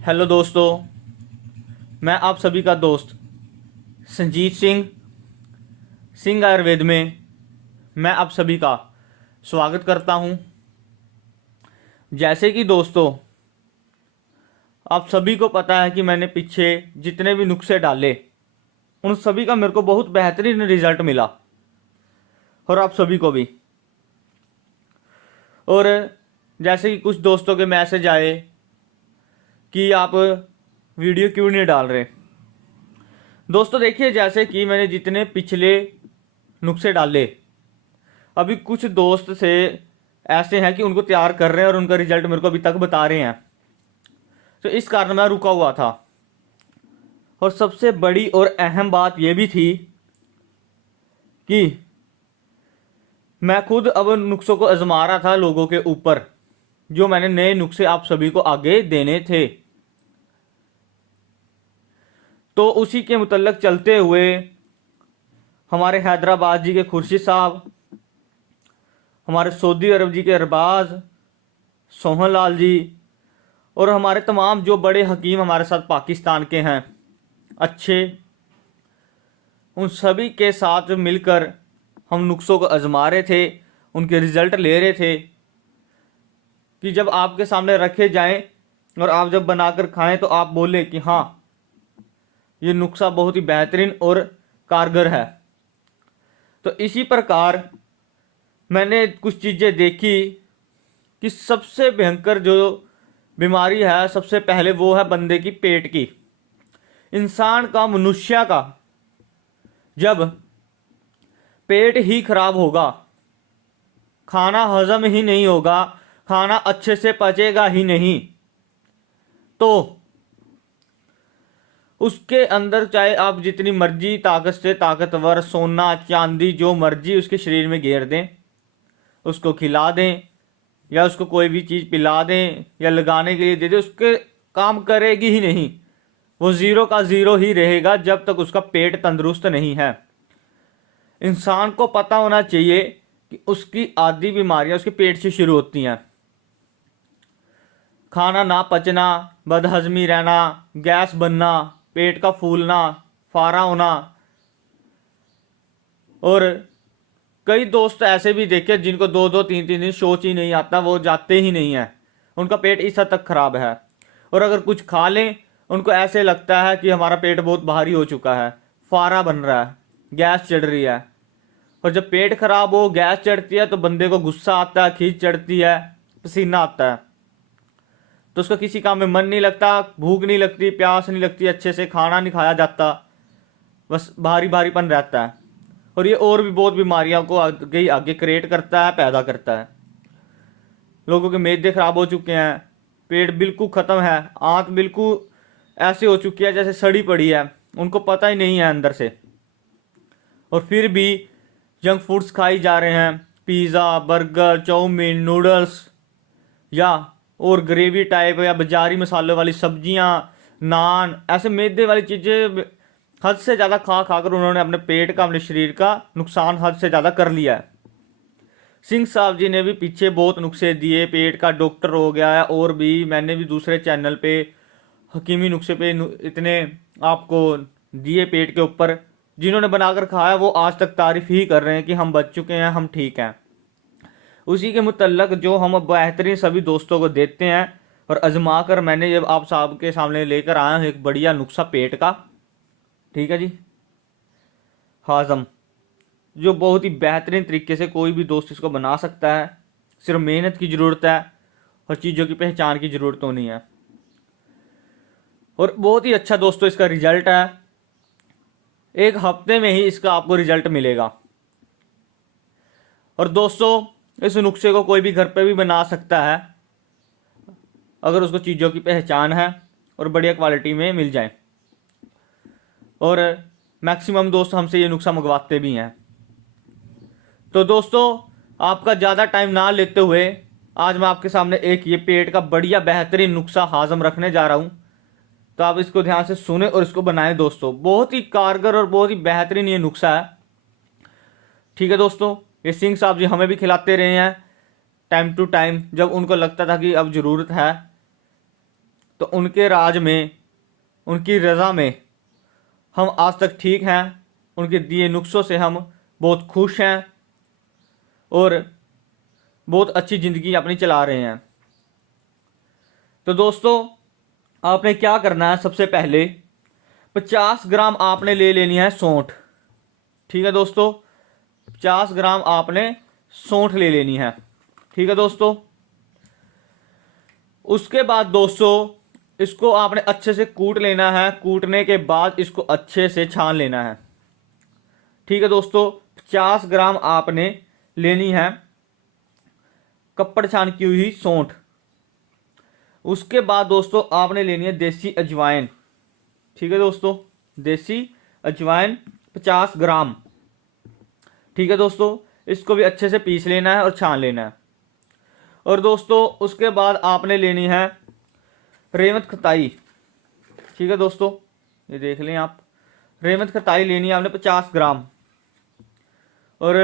Hello दोस्तों, मैं आप सभी का दोस्त संजीत सिंह आयुर्वेद में मैं आप सभी का स्वागत करता हूं। जैसे कि दोस्तों, आप सभी को पता है कि मैंने पीछे जितने भी नुस्खे डाले उन सभी का मेरे को बहुत बेहतरीन रिजल्ट मिला और आप सभी को भी। और जैसे कि कुछ दोस्तों के मैसेज आए कि आप वीडियो क्यों नहीं डाल रहे। दोस्तों देखिए, जैसे कि मैंने जितने पिछले नुस्खे डाले, अभी कुछ दोस्त से ऐसे हैं कि उनको तैयार कर रहे हैं और उनका रिजल्ट मेरे को अभी तक बता रहे हैं, तो इस कारण मैं रुका हुआ था। और सबसे बड़ी और अहम बात यह भी थी कि मैं खुद अब नुस्खों को आजमा रहा था लोगों के ऊपर, जो मैंने नए नुस्खे आप सभी को आगे देने थे। तो उसी के मुतल्लक चलते हुए हमारे हैदराबाद जी के खुर्शीद साहब, हमारे सऊदी अरब जी के अरबाज सोहन लाल जी और हमारे तमाम जो बड़े हकीम हमारे साथ पाकिस्तान के हैं अच्छे, उन सभी के साथ मिलकर हम नुस्खों को आजमा रहे थे, उनके रिजल्ट ले रहे थे कि जब आपके सामने रखे जाएं और आप जब बनाकर खाएं तो आप बोले कि हाँ, ये नुस्खा बहुत ही बेहतरीन और कारगर है। तो इसी प्रकार मैंने कुछ चीज़ें देखी कि सबसे भयंकर जो बीमारी है, सबसे पहले वो है बंदे की पेट की। इंसान का, मनुष्य का जब पेट ही खराब होगा, खाना हजम ही नहीं होगा, खाना अच्छे से पचेगा ही नहीं, तो उसके अंदर चाहे आप जितनी मर्जी ताकत से ताकतवर सोना चांदी जो मर्जी उसके शरीर में घेर दें, उसको खिला दें या उसको कोई भी चीज़ पिला दें या लगाने के लिए दे दें, उसके काम करेगी ही नहीं। वो ज़ीरो का ज़ीरो ही रहेगा जब तक उसका पेट तंदुरुस्त नहीं है। इंसान को पता होना चाहिए कि उसकी आधी बीमारियां उसके पेट से शुरू होती हैं। खाना ना पचना, बदहजमी रहना, गैस बनना, पेट का फूलना, फारा होना। और कई दोस्त ऐसे भी देखे जिनको 2-2 3-3 दिन शौच ही नहीं आता, वो जाते ही नहीं है, उनका पेट इस हद तक खराब है। और अगर कुछ खा लें उनको ऐसे लगता है कि हमारा पेट बहुत भारी हो चुका है, फारा बन रहा है, गैस चढ़ रही है। और जब पेट खराब हो, गैस चढ़ती है, तो बंदे को गुस्सा आता है, खींच चढ़ती है, पसीना आता है, तो उसका किसी काम में मन नहीं लगता, भूख नहीं लगती, प्यास नहीं लगती, अच्छे से खाना नहीं खाया जाता, बस भारी भारीपन रहता है। और ये और भी बहुत बीमारियों को आगे क्रिएट करता है, पैदा करता है। लोगों के मैदे खराब हो चुके हैं, पेट बिल्कुल ख़त्म है, आंत बिल्कुल ऐसे हो चुकी है जैसे सड़ी पड़ी है, उनको पता ही नहीं है अंदर से। और फिर भी जंक फूड्स खाई जा रहे हैं, पिज़्ज़ा, बर्गर, चाउमीन, नूडल्स या और ग्रेवी टाइप या बाजारी मसालों वाली सब्जियां, नान, ऐसे मैदे वाली चीज़ें हद से ज़्यादा खा खाकर उन्होंने अपने पेट का, अपने शरीर का नुकसान हद से ज़्यादा कर लिया है। सिंह साहब जी ने भी पीछे बहुत नुस्खे दिए, पेट का डॉक्टर हो गया है, और भी मैंने भी दूसरे चैनल पे हकीमी नुस्खे पे इतने आपको दिए पेट के ऊपर, जिन्होंने बनाकर खाया वो आज तक तारीफ ही कर रहे हैं कि हम बच चुके हैं, हम ठीक हैं। उसी के मुतल्लक जो हम बेहतरीन सभी दोस्तों को देते हैं और आजमा कर मैंने जब आप साहब के सामने लेकर आया हूँ एक बढ़िया नुस्खा पेट का, ठीक है जी, हाजम, जो बहुत ही बेहतरीन तरीके से कोई भी दोस्त इसको बना सकता है। सिर्फ मेहनत की ज़रूरत है और चीज़ों की पहचान की ज़रूरत होनी है। और बहुत ही अच्छा दोस्तों इसका रिजल्ट है, एक हफ्ते में ही इसका आपको रिजल्ट मिलेगा। और दोस्तों, इस नुस्खे को कोई भी घर पे भी बना सकता है अगर उसको चीज़ों की पहचान है और बढ़िया क्वालिटी में मिल जाए। और मैक्सिमम दोस्त हमसे ये नुस्खा मंगवाते भी हैं। तो दोस्तों, आपका ज़्यादा टाइम ना लेते हुए आज मैं आपके सामने एक ये पेट का बढ़िया बेहतरीन नुस्खा हाजम रखने जा रहा हूँ। तो आप इसको ध्यान से सुने और इसको बनाएं दोस्तों, बहुत ही कारगर और बहुत ही बेहतरीन ये नुस्खा है। ठीक है दोस्तों, ये सिंह साहब जी हमें भी खिलाते रहे हैं टाइम टू टाइम, जब उनको लगता था कि अब ज़रूरत है। तो उनके राज में, उनकी रज़ा में हम आज तक ठीक हैं। उनके दिए नुस्खों से हम बहुत खुश हैं और बहुत अच्छी ज़िंदगी अपनी चला रहे हैं। तो दोस्तों, आपने क्या करना है, सबसे पहले 50 ग्राम आपने ले लेनी है सौंठ। ठीक है दोस्तों, 50 ग्राम आपने सौंठ ले लेनी है। ठीक है दोस्तों, उसके बाद दोस्तों इसको आपने अच्छे से कूट लेना है। कूटने के बाद इसको अच्छे से छान लेना है। ठीक है दोस्तों, 50 ग्राम आपने लेनी है कपड़ छान की हुई सौंठ। उसके बाद दोस्तों आपने लेनी है देसी अजवाइन। ठीक है दोस्तों, देसी अजवाइन 50 ग्राम। ठीक है दोस्तों, इसको भी अच्छे से पीस लेना है और छान लेना है। और दोस्तों उसके बाद आपने लेनी है रेवत खताई। ठीक है दोस्तों, ये देख लें आप, रेवत खताई लेनी है आपने 50 ग्राम और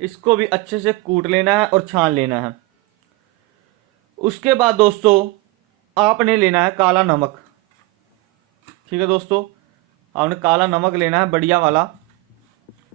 इसको भी अच्छे से कूट लेना है और छान लेना है। उसके बाद दोस्तों आपने लेना है काला नमक। ठीक है दोस्तों, आपने काला नमक लेना है बढ़िया वाला।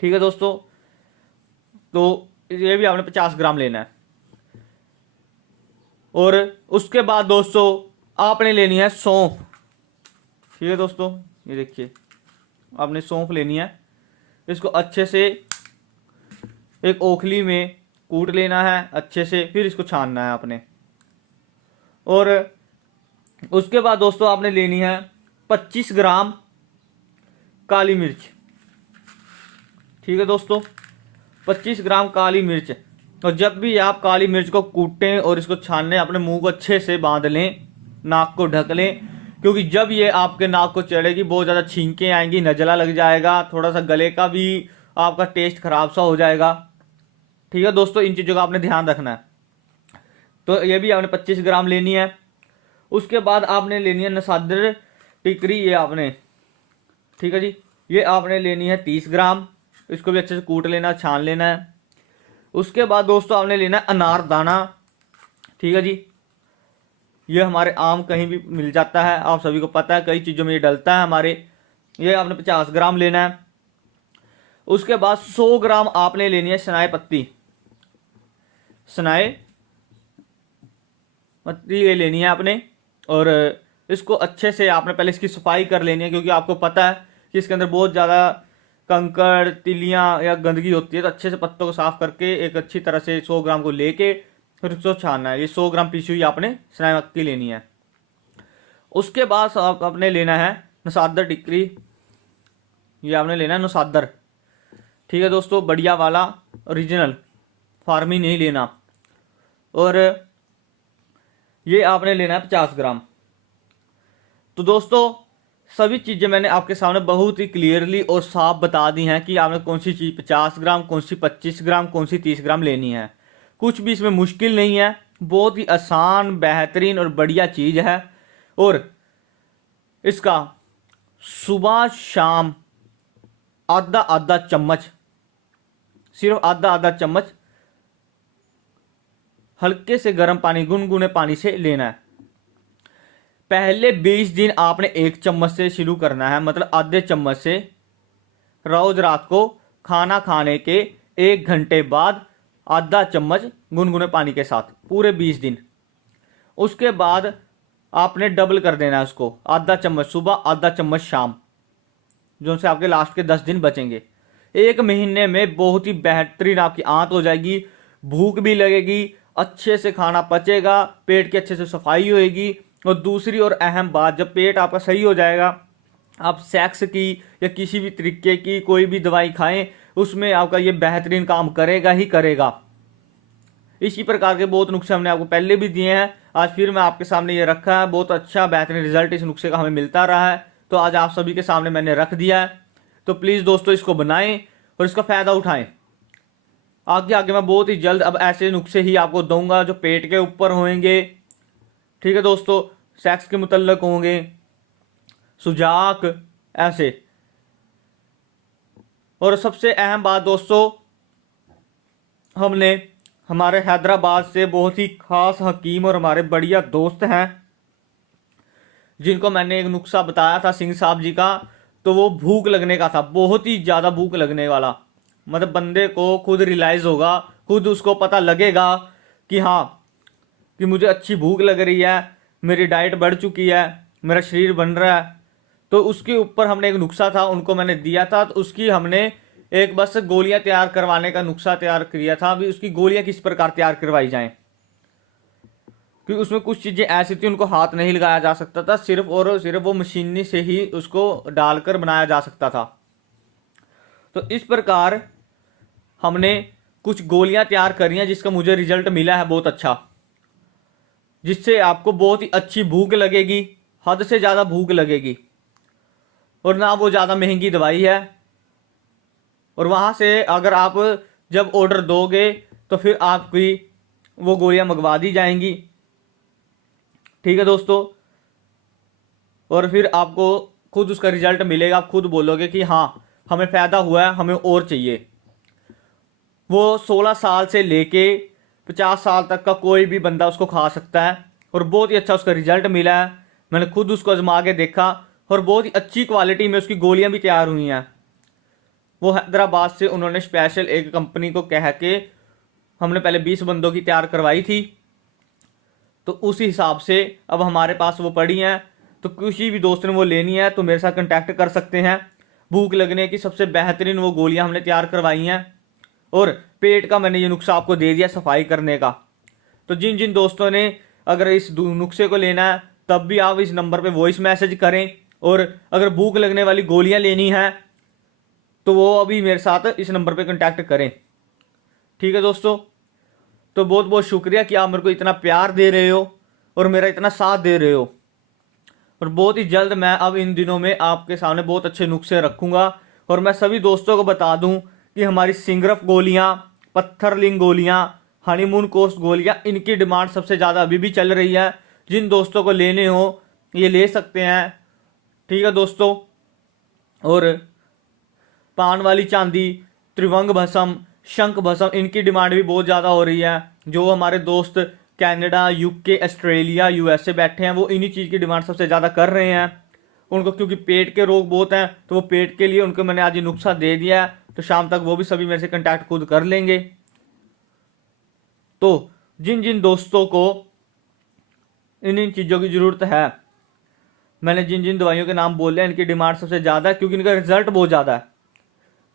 ठीक है दोस्तों, तो ये भी आपने 50 ग्राम लेना है। और उसके बाद दोस्तों आपने लेनी है सौंफ। ठीक है दोस्तों, ये देखिए आपने सौंफ लेनी है। इसको अच्छे से एक ओखली में कूट लेना है अच्छे से, फिर इसको छानना है आपने। और उसके बाद दोस्तों आपने लेनी है 25 ग्राम काली मिर्च। ठीक है दोस्तों, 25 ग्राम काली मिर्च। और जब भी आप काली मिर्च को कूटें और इसको छानने, अपने मुंह को अच्छे से बांध लें, नाक को ढक लें, क्योंकि जब ये आपके नाक को चढ़ेगी बहुत ज़्यादा छींकें आएंगी, नज़ला लग जाएगा, थोड़ा सा गले का भी आपका टेस्ट खराब सा हो जाएगा। ठीक है दोस्तों, इन चीज़ों का आपने ध्यान रखना है। तो ये भी आपने 25 ग्राम लेनी है। उसके बाद आपने लेनी है नसादर टिकरी, ये आपने, ठीक है जी, ये आपने लेनी है 30 ग्राम। इसको भी अच्छे से कूट लेना, छान लेना है। उसके बाद दोस्तों आपने लेना है अनार दाना। ठीक है जी, ये हमारे आम कहीं भी मिल जाता है, आप सभी को पता है, कई चीज़ों में ये डलता है हमारे। ये आपने 50 ग्राम लेना है। उसके बाद 100 ग्राम आपने लेनी है सनाए पत्ती। सनाए पत्ती ये लेनी है आपने और इसको अच्छे से आपने पहले इसकी सफाई कर लेनी है, क्योंकि आपको पता है कि इसके अंदर बहुत ज़्यादा कंकड़, तिलियां या गंदगी होती है। तो अच्छे से पत्तों को साफ करके एक अच्छी तरह से 100 ग्राम को लेके फिर उसको छानना है। ये 100 ग्राम पीसी हुई आपने सनाई मक्की लेनी है। उसके बाद आप आपने लेना है नसादर टिकरी, ये आपने लेना है नसादर। ठीक है दोस्तों, बढ़िया वाला ओरिजिनल, फार्मी नहीं लेना। और ये आपने लेना है 50 ग्राम। तो दोस्तों सभी चीज़ें मैंने आपके सामने बहुत ही क्लियरली और साफ बता दी हैं कि आपने कौन सी चीज़ 50 ग्राम, कौन सी 25 ग्राम, कौन सी 30 ग्राम लेनी है। कुछ भी इसमें मुश्किल नहीं है, बहुत ही आसान, बेहतरीन और बढ़िया चीज़ है। और इसका सुबह शाम आधा आधा चम्मच, सिर्फ आधा आधा चम्मच हल्के से गर्म पानी, गुनगुने पानी से लेना है। पहले 20 दिन आपने 1 चम्मच से शुरू करना है, मतलब आधे चम्मच से। रोज रात को खाना खाने के 1 घंटे बाद आधा चम्मच गुनगुने पानी के साथ, पूरे 20 दिन। उसके बाद आपने डबल कर देना है उसको, आधा चम्मच सुबह, आधा चम्मच शाम, जो से आपके लास्ट के 10 दिन बचेंगे। 1 महीने में बहुत ही बेहतरीन आपकी आंत हो जाएगी, भूख भी लगेगी, अच्छे से खाना पचेगा, पेट की अच्छे से सफाई होएगी। और दूसरी और अहम बात, जब पेट आपका सही हो जाएगा, आप सेक्स की या किसी भी तरीके की कोई भी दवाई खाएं, उसमें आपका ये बेहतरीन काम करेगा ही करेगा। इसी प्रकार के बहुत नुस्खे हमने आपको पहले भी दिए हैं, आज फिर मैं आपके सामने ये रखा है। बहुत अच्छा बेहतरीन रिजल्ट इस नुस्खे का हमें मिलता रहा है, तो आज आप सभी के सामने मैंने रख दिया है। तो प्लीज़ दोस्तों इसको बनाएं और इसका फ़ायदा उठाएं। आगे आगे मैं बहुत ही जल्द अब ऐसे नुस्खे ही आपको दूंगा जो पेट के ऊपर होंगे। ठीक है दोस्तों, सेक्स के मुतल्लक होंगे, सुजाक, ऐसे। और सबसे अहम बात दोस्तों, हमने हमारे हैदराबाद से बहुत ही खास हकीम और हमारे बढ़िया दोस्त हैं, जिनको मैंने एक नुस्खा बताया था सिंह साहब जी का, तो वो भूख लगने का था, बहुत ही ज़्यादा भूख लगने वाला। मतलब बंदे को खुद रियलाइज़ होगा, खुद उसको पता लगेगा कि हाँ, कि मुझे अच्छी भूख लग रही है, मेरी डाइट बढ़ चुकी है, मेरा शरीर बन रहा है। तो उसके ऊपर हमने एक नुस्खा था, उनको मैंने दिया था, तो उसकी हमने एक बस गोलियां तैयार करवाने का नुस्खा तैयार किया था। अभी उसकी गोलियां किस प्रकार तैयार करवाई जाएं, क्योंकि उसमें कुछ चीज़ें ऐसी थी उनको हाथ नहीं लगाया जा सकता था, सिर्फ और सिर्फ वो मशीनी से ही उसको डालकर बनाया जा सकता था। तो इस प्रकार हमने कुछ गोलियां तैयार करी हैं जिसका मुझे रिजल्ट मिला है बहुत अच्छा, जिससे आपको बहुत ही अच्छी भूख लगेगी, हद से ज़्यादा भूख लगेगी, और ना वो ज़्यादा महंगी दवाई है। और वहाँ से अगर आप जब ऑर्डर दोगे तो फिर आपकी वो गोलियां मंगवा दी जाएंगी, ठीक है दोस्तों। और फिर आपको खुद उसका रिजल्ट मिलेगा, आप खुद बोलोगे कि हाँ हमें फ़ायदा हुआ है, हमें और चाहिए। वो 16 साल से लेके 50 साल तक का कोई भी बंदा उसको खा सकता है, और बहुत ही अच्छा उसका रिजल्ट मिला है। मैंने खुद उसको आजमा के देखा, और बहुत ही अच्छी क्वालिटी में उसकी गोलियां भी तैयार हुई हैं। वो हैदराबाद से उन्होंने स्पेशल एक कंपनी को कह के, हमने पहले 20 बंदों की तैयार करवाई थी, तो उस हिसाब से अब हमारे पास वो पड़ी हैं। तो किसी भी दोस्त ने वो लेनी है तो मेरे साथ कांटेक्ट कर सकते हैं। भूख लगने की सबसे बेहतरीन वो गोलियां हमने तैयार करवाई हैं, और पेट का मैंने ये नुस्खा आपको दे दिया सफाई करने का। तो जिन जिन दोस्तों ने अगर इस नुस्खे को लेना है, तब भी आप इस नंबर पे वॉइस मैसेज करें। और अगर भूख लगने वाली गोलियां लेनी है तो वो अभी मेरे साथ इस नंबर पे कांटेक्ट करें, ठीक है दोस्तों। तो बहुत बहुत शुक्रिया कि आप मेरे को इतना प्यार दे रहे हो और मेरा इतना साथ दे रहे हो। और बहुत ही जल्द मैं अब इन दिनों में आपके सामने बहुत अच्छे नुस्खे रखूंगा। और मैं सभी दोस्तों को बता दूं कि हमारी सिंगरफ गोलियां, पत्थरलिंग गोलियां, हनीमून कोस्ट गोलियां, इनकी डिमांड सबसे ज़्यादा अभी भी चल रही है। जिन दोस्तों को लेने हो ये ले सकते हैं, ठीक है दोस्तों। और पान वाली चांदी, त्रिभंग भस्म, शंख भस्म, इनकी डिमांड भी बहुत ज़्यादा हो रही है। जो हमारे दोस्त कनाडा, यूके, ऑस्ट्रेलिया, यूएसए बैठे हैं, वो इन्हीं चीज़ की डिमांड सबसे ज़्यादा कर रहे हैं। उनको क्योंकि पेट के रोग बहुत हैं, तो वो पेट के लिए उनको मैंने आज ये नुस्खा दे दिया है। तो शाम तक वो भी सभी मेरे से कांटेक्ट खुद कर लेंगे। तो जिन जिन दोस्तों को इन इन चीज़ों की ज़रूरत है, मैंने जिन जिन दवाइयों के नाम बोले हैं, इनकी डिमांड सबसे ज़्यादा है क्योंकि इनका रिजल्ट बहुत ज़्यादा है।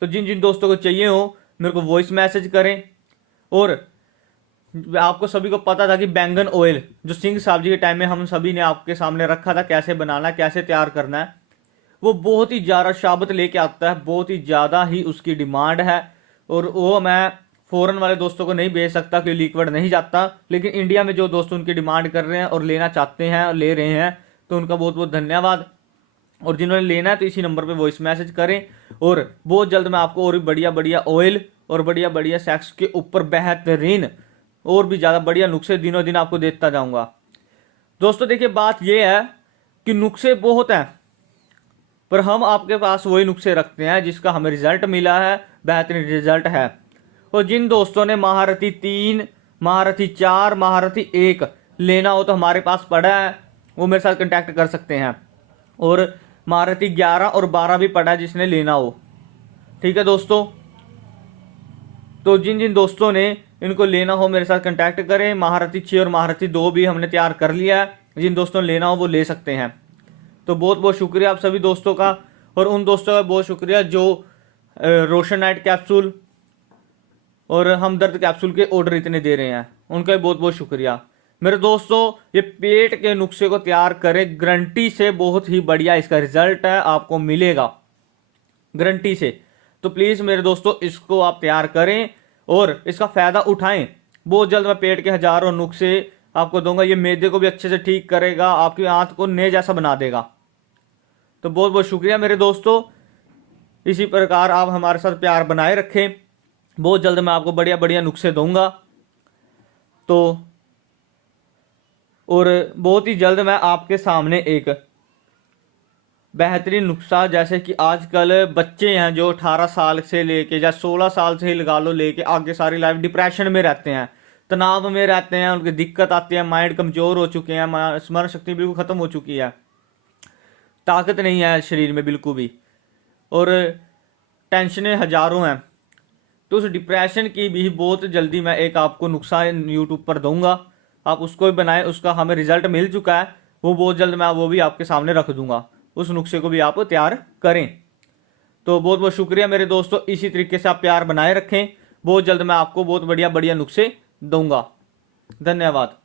तो जिन जिन दोस्तों को चाहिए हो मेरे को वॉइस मैसेज करें। और आपको सभी को पता था कि बैंगन ऑयल जो सिंह साहब जी के टाइम में हम सभी ने आपके सामने रखा था, कैसे बनाना है, कैसे तैयार करना है, वो बहुत ही ज़्यादा शाबत लेके आता है, बहुत ही ज़्यादा ही उसकी डिमांड है। और वो मैं फ़ॉरेन वाले दोस्तों को नहीं भेज सकता क्योंकि लिक्विड नहीं जाता, लेकिन इंडिया में जो दोस्त उनकी डिमांड कर रहे हैं और लेना चाहते हैं और ले रहे हैं, तो उनका बहुत बहुत धन्यवाद। और जिन्होंने लेना है तो इसी नंबर पे वॉइस मैसेज करें। और बहुत जल्द मैं आपको और भी बढ़िया बढ़िया ऑयल और बढ़िया बढ़िया सेक्स के ऊपर बेहतरीन और भी ज़्यादा बढ़िया नुस्खे दिनों दिन आपको देता जाऊंगा। दोस्तों देखिए, बात यह है कि नुस्खे बहुत हैं, पर हम आपके पास वही नुस्खे रखते हैं जिसका हमें रिजल्ट मिला है, बेहतरीन रिजल्ट है। और जिन दोस्तों ने महारथी 3, महारथी 4, महारथी 1 लेना हो तो हमारे पास पड़ा है, वो मेरे साथ कांटेक्ट कर सकते हैं। और महारथी 11 और 12 भी पड़ा है जिसने लेना हो, ठीक है दोस्तों। तो जिन जिन दोस्तों ने इनको लेना हो मेरे साथ कांटेक्ट करें। महारथी 6 और महारथी 2 भी हमने तैयार कर लिया है, जिन दोस्तों ने लेना हो वो ले सकते हैं। तो बहुत बहुत शुक्रिया आप सभी दोस्तों का। और उन दोस्तों का बहुत शुक्रिया जो रोशन नाइट कैप्सूल और हमदर्द कैप्सूल के ऑर्डर इतने दे रहे हैं, उनका भी बहुत बहुत शुक्रिया। मेरे दोस्तों, ये पेट के नुस्खे को तैयार करें, गारंटी से बहुत ही बढ़िया इसका रिजल्ट है, आपको मिलेगा गारंटी से। तो प्लीज़ मेरे दोस्तों, इसको आप तैयार करें और इसका फ़ायदा उठाएं। बहुत जल्द मैं पेट के हज़ारों नुस्खे आपको दूंगा। ये मैदे को भी अच्छे से ठीक करेगा, आपकी आंत को नए जैसा बना देगा। तो बहुत बहुत शुक्रिया मेरे दोस्तों। इसी प्रकार आप हमारे साथ प्यार बनाए रखें। बहुत जल्द मैं आपको बढ़िया बढ़िया नुस्खे दूंगा। तो और बहुत ही जल्द मैं आपके सामने एक बेहतरीन नुस्खा, जैसे कि आजकल बच्चे हैं जो 18 साल से लेके या 16 साल से ही लगा लो लेके आगे सारी लाइफ डिप्रेशन में रहते हैं, तनाव में रहते हैं, उनकी दिक्कत आती है, माइंड कमज़ोर हो चुके हैं, स्मरण शक्ति बिल्कुल ख़त्म हो चुकी है। ताकत नहीं है शरीर में बिल्कुल भी, और टेंशनें हज़ारों हैं। तो उस डिप्रेशन की भी बहुत जल्दी मैं एक आपको नुस्खा यूट्यूब पर दूंगा, आप उसको भी बनाएं। उसका हमें रिजल्ट मिल चुका है, वो बहुत जल्द मैं वो भी आपके सामने रख दूंगा, उस नुस्खे को भी आप तैयार करें। तो बहुत बहुत शुक्रिया मेरे दोस्तों, इसी तरीके से आप प्यार बनाए रखें। बहुत जल्द मैं आपको बहुत बढ़िया बढ़िया नुस्खे दूंगा। धन्यवाद।